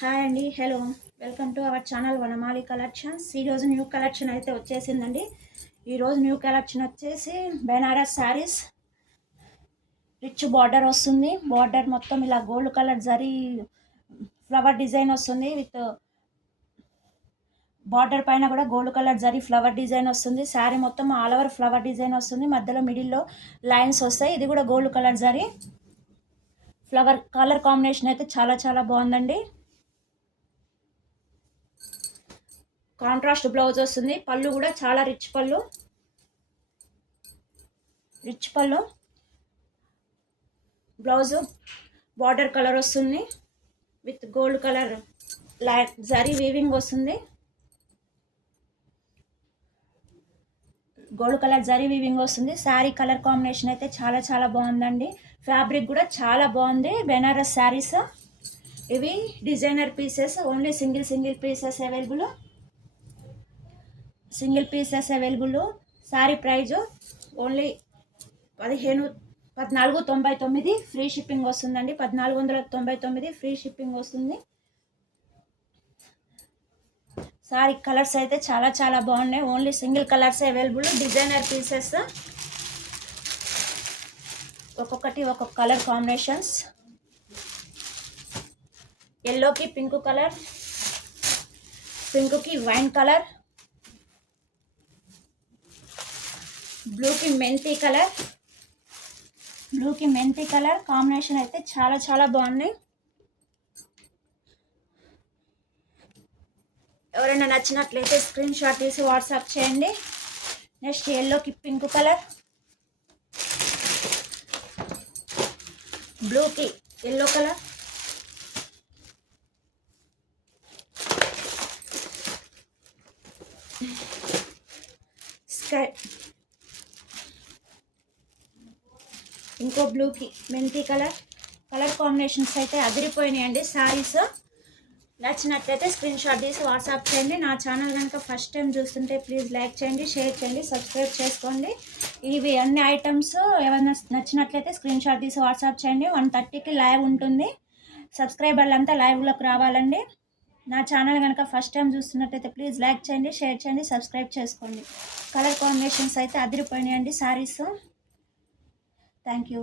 Hi అండి, hello, welcome to our channel Vanamali collections. ఈరోజు new collection అయితే వచ్చేసిందండి. ఈరోజు న్యూ కలెక్షన్ వచ్చేసి బెనారస్ శారీస్. రిచ్ బార్డర్ వస్తుంది. బార్డర్ మొత్తం ఇలా gold colour zari flower design వస్తుంది. విత్ బార్డర్ పైన కూడా gold colour zari flower design వస్తుంది. శారీ మొత్తం ఆల్ ఓవర్ ఫ్లవర్ డిజైన్ వస్తుంది. మధ్యలో మిడిల్లో లైన్స్ వస్తాయి. ఇది కూడా gold colour zari flower colour combination అయితే చాలా చాలా బాగుందండి. కాంట్రాస్ట్ బ్లౌజ్ వస్తుంది. పళ్ళు కూడా చాలా రిచ్ పళ్ళు. బ్లౌజ్ బార్డర్ కలర్ వస్తుంది. With gold colour light zari weaving వస్తుంది. గోల్డ్ కలర్ జరీ వీవింగ్ వస్తుంది. శారీ కలర్ కాంబినేషన్ అయితే చాలా చాలా బాగుందండి. ఫ్యాబ్రిక్ కూడా చాలా బాగుంది. బెనారస్ శారీస్ ఇవి designer pieces. Only single pieces available. Sari price only 1499 free shipping వస్తుందండి. 1499 ఫ్రీ షిప్పింగ్ వస్తుంది. శారీ కలర్స్ అయితే చాలా చాలా బాగున్నాయి. Only single colours available. Designer pieces, ఒక్కొక్కటి ఒక్కొక్క కలర్ కాంబినేషన్స్. ఎల్లోకి పింక్ కలర్, పింక్కి వైన్ కలర్, బ్లూకి మెంతి కలర్ కాంబినేషన్ అయితే చాలా చాలా బాగున్నాయి. ఎవరైనా నచ్చినట్లయితే స్క్రీన్ షాట్ తీసి వాట్సాప్ చేయండి. నెక్స్ట్ ఎల్లోకి పింక్ కలర్, బ్లూకి ఎల్లో కలర్, స్కై ఇంకో బ్లూకి మెంతి కలర్ కాంబినేషన్స్ అయితే అదిరిపోయినాయండి. శారీస్ నచ్చినట్లయితే స్క్రీన్ షాట్ తీసి వాట్సాప్ చేయండి. నా ఛానల్ కనుక ఫస్ట్ టైం చూస్తుంటే ప్లీజ్ లైక్ చేయండి, షేర్ చేయండి, సబ్స్క్రైబ్ చేసుకోండి. ఇవి అన్ని ఐటమ్స్ ఎవరైనా నచ్చినట్లయితే స్క్రీన్ షాట్ తీసి వాట్సాప్ చేయండి. 1:30కి లైవ్ ఉంటుంది. సబ్స్క్రైబర్లు అంతా లైవ్లోకి రావాలండి. నా ఛానల్ కనుక ఫస్ట్ టైం చూస్తున్నట్లయితే ప్లీజ్ లైక్ చేయండి, షేర్ చేయండి, సబ్స్క్రైబ్ చేసుకోండి. కలర్ కాంబినేషన్స్ అయితే అదిరిపోయినాయండి శారీస్. Thank you.